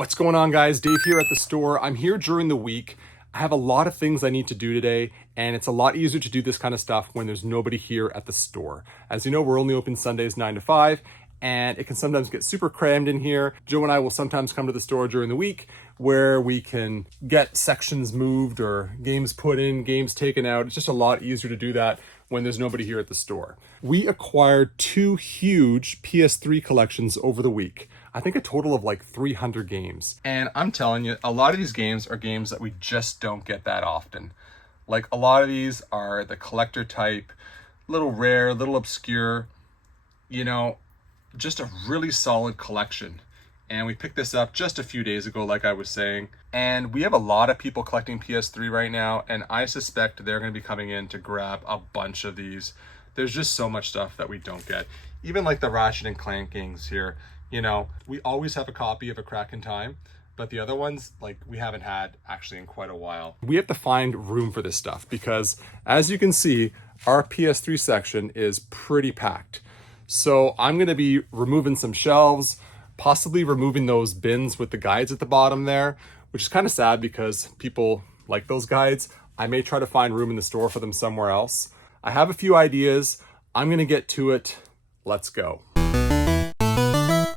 What's going on, guys? Dave here at the store. I'm here during the week. I have a lot of things I need to do today, and it's a lot easier to do this kind of stuff when there's nobody here at the store. As you know, we're only open Sundays 9 to 5, and it can sometimes get super crammed in here. Joe and I will sometimes come to the store during the week where we can get sections moved or games put in, games taken out. It's just a lot easier to do that when there's nobody here at the store. We acquired 2 huge PS3 collections over the week. I think a total of like 300 games. And I'm telling you, a lot of these games are games that we just don't get that often. Like a lot of these are the collector type, little rare, little obscure, you know, just a really solid collection. And we picked this up just a few days ago, like I was saying. And we have a lot of people collecting PS3 right now, and I suspect they're going to be coming in to grab a bunch of these. There's just so much stuff that we don't get. Even like the Ratchet and Clank games here. You know, we always have a copy of A Crack in Time, but the other ones, like, we haven't had actually in quite a while. We have to find room for this stuff because, as you can see, our PS3 section is pretty packed. So I'm going to be removing some shelves, possibly removing those bins with the guides at the bottom there, which is kind of sad because people like those guides. I may try to find room in the store for them somewhere else. I have a few ideas. I'm going to get to it. Let's go.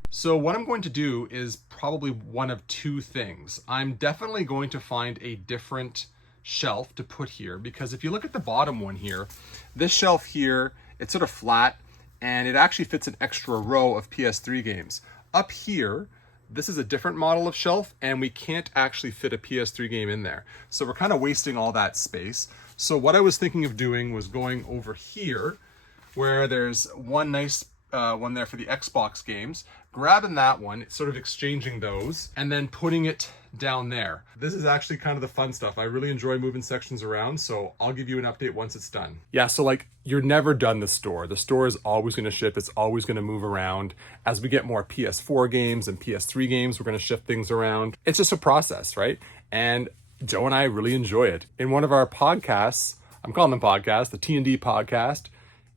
So what I'm going to do is probably one of 2 things. I'm definitely going to find a different shelf to put here, because if you look at the bottom one here, this shelf here, it's sort of flat and it actually fits an extra row of PS3 games. Up here, this is a different model of shelf and we can't actually fit a PS3 game in there. So we're kind of wasting all that space. So what I was thinking of doing was going over here where there's one nice one there for the Xbox games, grabbing that one, sort of exchanging those, and then putting it down there. This is actually kind of the fun stuff. I really enjoy moving sections around, so I'll give you an update once it's done. Yeah, so like, you're never done the store. The store is always going to ship. It's always going to move around. As we get more PS4 games and PS3 games, we're going to shift things around. It's just a process, right? And Joe and I really enjoy it. In one of our podcasts, I'm calling them podcasts, the T&D podcast.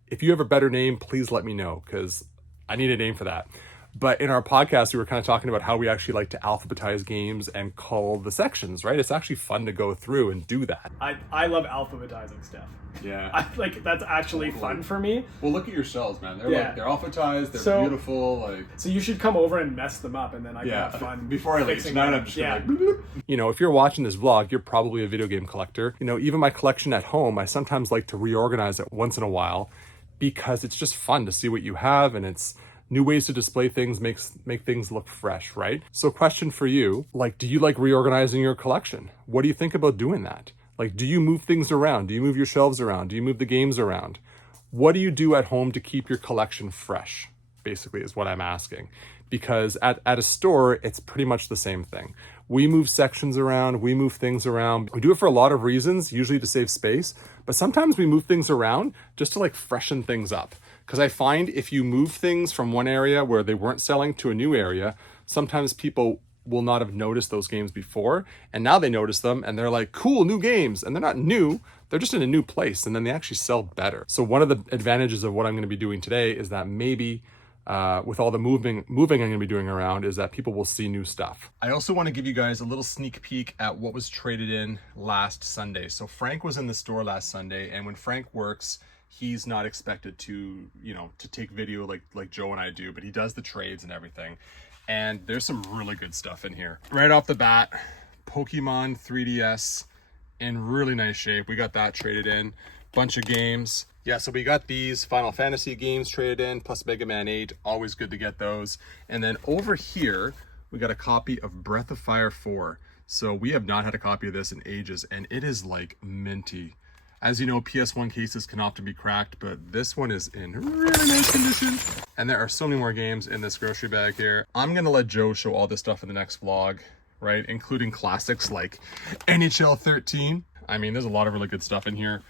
If you have a better name, please let me know, because I need a name for that. But in our podcast, we were kind of talking about how we actually like to alphabetize games and call the sections, right? It's actually fun to go through and do that. I love alphabetizing stuff. Yeah. That's actually fun for me. Well, look at your shells, man. They're alphabetized, they're beautiful. So you should come over and mess them up, and then I can have fun. Before I leave, tonight I'm just like, bloop. You know, if you're watching this vlog, you're probably a video game collector. You know, even my collection at home, I sometimes like to reorganize it once in a while, because it's just fun to see what you have, and it's new ways to display things, make things look fresh, right? So question for you, like, do you like reorganizing your collection? What do you think about doing that? Like, do you move things around? Do you move your shelves around? Do you move the games around? What do you do at home to keep your collection fresh, basically, is what I'm asking. Because at a store, it's pretty much the same thing. We move sections around, we move things around. We do it for a lot of reasons, usually to save space, but sometimes we move things around just to like freshen things up. Because I find if you move things from one area where they weren't selling to a new area, sometimes people will not have noticed those games before, and now they notice them and they're like, cool, new games. And they're not new, they're just in a new place, and then they actually sell better. So one of the advantages of what I'm going to be doing today is that maybe with all the moving I'm going to be doing around, is that people will see new stuff. I also want to give you guys a little sneak peek at what was traded in last Sunday. So Frank was in the store last Sunday, and when Frank works, he's not expected to, you know, to take video like Joe and I do, but he does the trades and everything. And there's some really good stuff in here. Right off the bat, Pokemon 3DS in really nice shape. We got that traded in. Bunch of games. Yeah, so we got these Final Fantasy games traded in, plus Mega Man 8. Always good to get those. And then over here, we got a copy of Breath of Fire 4. So we have not had a copy of this in ages, and it is like minty. As you know, PS1 cases can often be cracked, but this one is in really nice condition. And there are so many more games in this grocery bag here. I'm gonna let Joe show all this stuff in the next vlog, right? Including classics like NHL 13. I mean, there's a lot of really good stuff in here.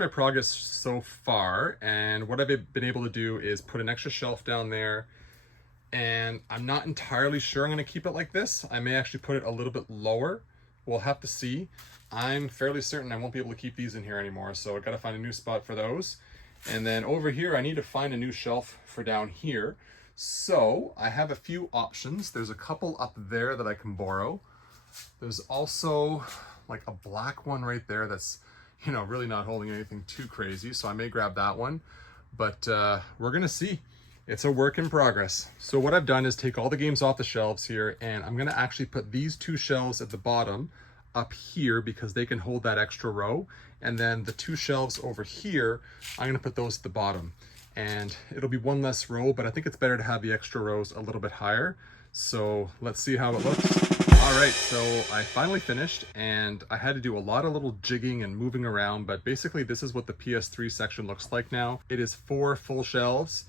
my progress so far, and what I've been able to do is put an extra shelf down there, and I'm not entirely sure I'm going to keep it like this. I may actually put it a little bit lower. We'll have to see. I'm fairly certain I won't be able to keep these in here anymore, so I've got to find a new spot for those. And then over here, I need to find a new shelf for down here. So I have a few options. There's a couple up there that I can borrow. There's also like a black one right there that's, you know, really not holding anything too crazy. So I may grab that one, but we're gonna see. It's a work in progress. So what I've done is take all the games off the shelves here, and I'm gonna actually put these two shelves at the bottom up here because they can hold that extra row. And then the two shelves over here, I'm gonna put those at the bottom. And it'll be one less row, but I think it's better to have the extra rows a little bit higher. So let's see how it looks. All right, so I finally finished, and I had to do a lot of little jigging and moving around, but basically this is what the PS3 section looks like now. It is 4 full shelves,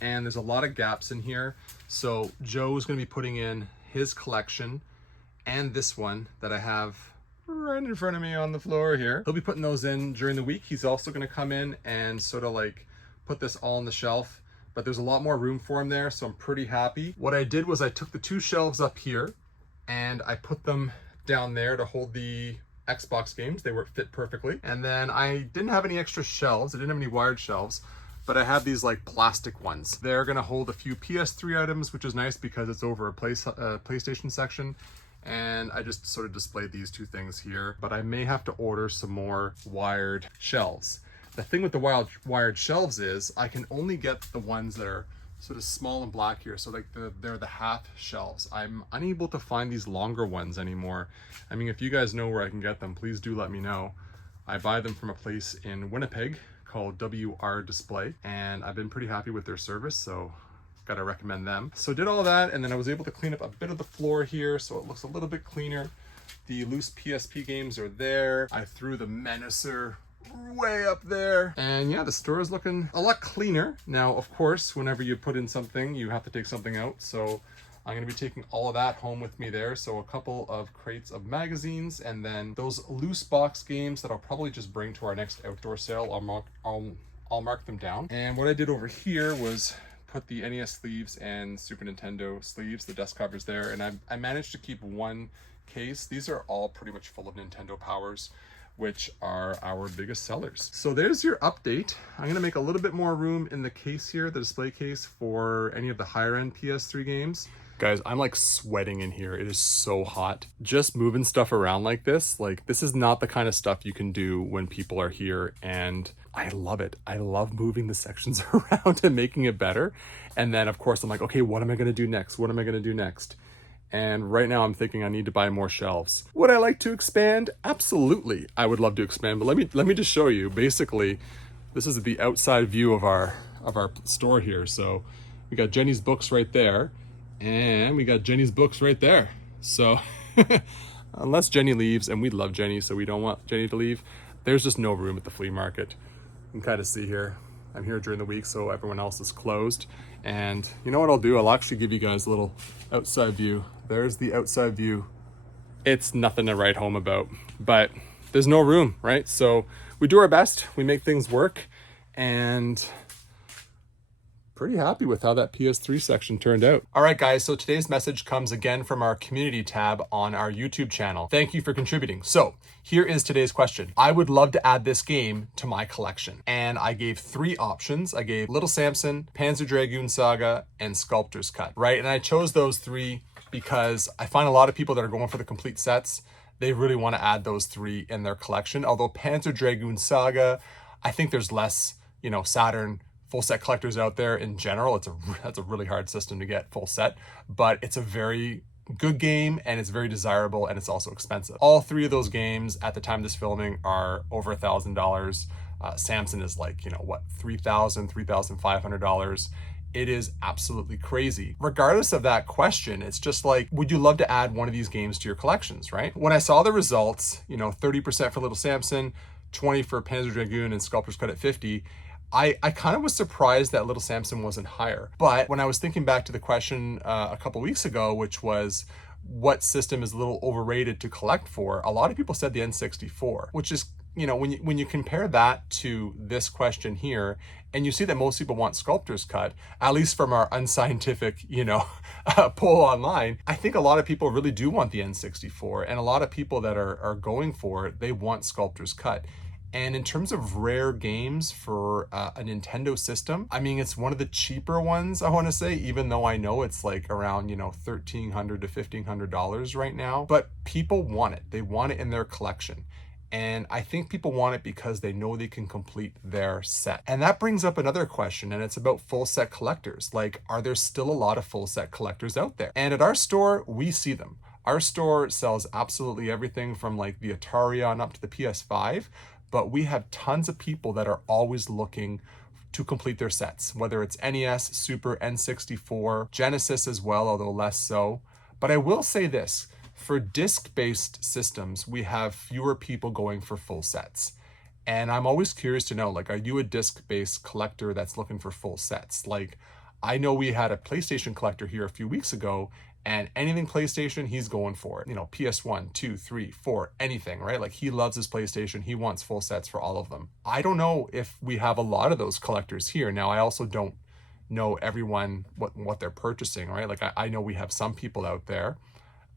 and there's a lot of gaps in here. So Joe's gonna be putting in his collection and this one that I have right in front of me on the floor here. He'll be putting those in during the week. He's also gonna come in and sort of like put this all on the shelf, but there's a lot more room for him there, so I'm pretty happy. What I did was I took the two shelves up here and I put them down there to hold the Xbox games. They were fit perfectly. And then I didn't have any extra shelves. I didn't have any wired shelves, but I have these like plastic ones. They're gonna hold a few PS3 items, which is nice because it's over a PlayStation section. And I just sort of displayed these two things here, but I may have to order some more wired shelves. The thing with the wired shelves is I can only get the ones that are sort of small and black here. So like they're the half shelves. I'm unable to find these longer ones anymore. I mean, if you guys know where I can get them, please do let me know. I buy them from a place in Winnipeg called WR Display, and I've been pretty happy with their service, so gotta recommend them. So did all that, and then I was able to clean up a bit of the floor here so it looks a little bit cleaner. The loose PSP games are there. I threw the Menacer way up there, and yeah, the store is looking a lot cleaner now. Of course, whenever you put in something, you have to take something out, so I'm going to be taking all of that home with me there. So a couple of crates of magazines, and then those loose box games that I'll probably just bring to our next outdoor sale. I'll mark them down. And what I did over here was put the NES sleeves and Super Nintendo sleeves, the dust covers there, and I managed to keep one case. These are all pretty much full of Nintendo Powers, which are our biggest sellers. So there's your update. I'm gonna make a little bit more room in the case here, the display case, for any of the higher end PS3 games. Guys, I'm like sweating in here. It is so hot. Just moving stuff around like this is not the kind of stuff you can do when people are here, and I love it. I love moving the sections around and making it better. And then of course I'm like, okay, what am I gonna do next? What am I gonna do next? And right now I'm thinking I need to buy more shelves. Would I like to expand? Absolutely, I would love to expand, but let me just show you. Basically, this is the outside view of our store here. So we got Jenny's books right there, and we got Jenny's books right there. So unless Jenny leaves, and we love Jenny, so we don't want Jenny to leave, there's just no room at the flea market. You can kind of see here, I'm here during the week, so everyone else is closed. And you know what I'll do? I'll actually give you guys a little outside view. There's the outside view. It's nothing to write home about, but there's no room, right? So we do our best, we make things work, and pretty happy with how that PS3 section turned out. All right, guys, so today's message comes again from our community tab on our YouTube channel. Thank you for contributing. So here is today's question. I would love to add this game to my collection. And I gave 3 options. I gave Little Samson, Panzer Dragoon Saga, and Sculptor's Cut, right? And I chose those 3 because I find a lot of people that are going for the complete sets, they really want to add those 3 in their collection. Although Panzer Dragoon Saga, I think there's less, Saturn full set collectors out there in general. That's a really hard system to get full set, but it's a very good game, and it's very desirable, and it's also expensive. All 3 of those games at the time of this filming are over $1,000. Samson is like, $3,000, $3,500. It is absolutely crazy. Regardless of that question, it's just like, would you love to add one of these games to your collections, right? When I saw the results, 30% for Little Samson, 20 for Panzer Dragoon, and Sculptor's Cut at 50, I kind of was surprised that Little Samson wasn't higher. But when I was thinking back to the question a couple weeks ago, which was what system is a little overrated to collect for, a lot of people said the N64, which is you know, when you compare that to this question here, and you see that most people want Sculptor's Cut, at least from our unscientific, you know, poll online, I think a lot of people really do want the N64, and a lot of people that are going for it, they want Sculptor's Cut. And in terms of rare games for a Nintendo system, I mean, it's one of the cheaper ones, I want to say, even though I know it's like around, you know, $1,300 to $1,500 right now. But people want it. They want it in their collection. And I think people want it because they know they can complete their set. And that brings up another question, and it's about full set collectors. Like, are there still a lot of full set collectors out there? And at our store, we see them. Our store sells absolutely everything from like the Atari on up to the PS5. But we have tons of people that are always looking to complete their sets, whether it's NES, Super, N64, Genesis as well, although less so. But I will say this, for disc-based systems, we have fewer people going for full sets. And I'm always curious to know, like, are you a disc-based collector that's looking for full sets? Like, I know we had a PlayStation collector here a few weeks ago, and anything PlayStation, he's going for it. You know, PS1, 2, 3, 4, anything, right? Like, he loves his PlayStation. He wants full sets for all of them. I don't know if we have a lot of those collectors here. Now, I also don't know everyone, what they're purchasing, right? Like, I know we have some people out there,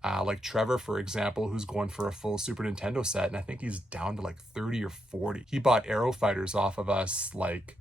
like Trevor, for example, who's going for a full Super Nintendo set, and I think he's down to like 30 or 40. He bought Aero Fighters off of us like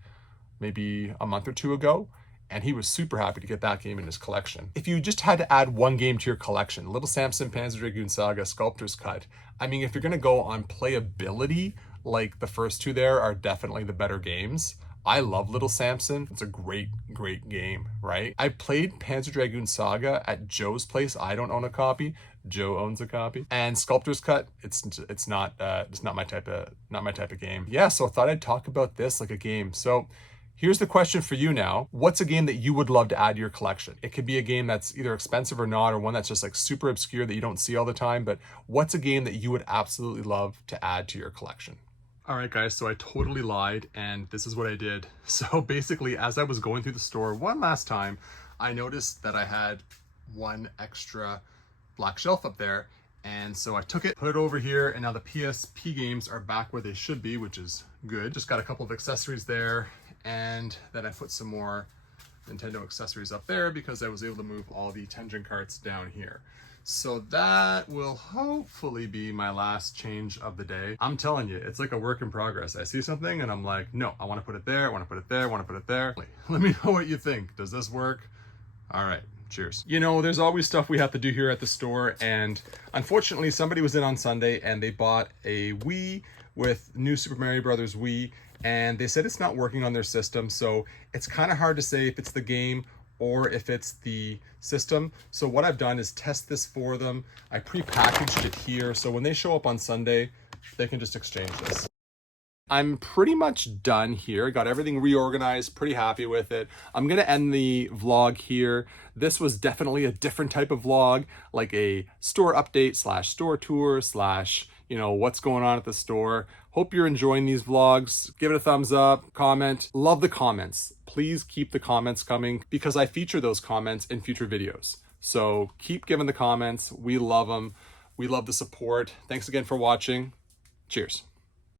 maybe a month or two ago, and he was super happy to get that game in his collection. If you just had to add one game to your collection, Little Samson, Panzer Dragoon Saga, Sculptor's Cut, I mean, if you're gonna go on playability, like the first two there are definitely the better games. I love Little Samson. It's a great, great game, right? I played Panzer Dragoon Saga at Joe's place. I don't own a copy. Joe owns a copy. And Sculptor's Cut, it's not my type of game. Yeah, so I thought I'd talk about this like a game. So here's the question for you now. What's a game that you would love to add to your collection? It could be a game that's either expensive or not, or one that's just like super obscure that you don't see all the time, but what's a game that you would absolutely love to add to your collection? All right, guys, so I totally lied, and this is what I did. So basically, as I was going through the store one last time, I noticed that I had one extra black shelf up there, and so I took it, put it over here, and now the PSP games are back where they should be, which is good. Just got a couple of accessories there, and then I put some more Nintendo accessories up there because I was able to move all the Tengen carts down here. So that will hopefully be my last change of the day. I'm telling you, it's like a work in progress. I see something and I'm like, no, I want to put it there, I want to put it there, I want to put it there. Let me know what you think. Does this work? All right, cheers. You know, there's always stuff we have to do here at the store, and unfortunately somebody was in on Sunday and they bought a Wii with New Super Mario Brothers Wii, and they said it's not working on their system, so it's kind of hard to say if it's the game or if it's the system. So what I've done is test this for them. I pre-packaged it here, so when they show up on Sunday, they can just exchange this. I'm pretty much done here. Got everything reorganized, pretty happy with it. I'm gonna end the vlog here. This was definitely a different type of vlog, like a store update slash store tour slash, you know, what's going on at the store. Hope you're enjoying these vlogs. Give it a thumbs up, comment. Love the comments. Please keep the comments coming because I feature those comments in future videos. So keep giving the comments. We love them. We love the support. Thanks again for watching. Cheers.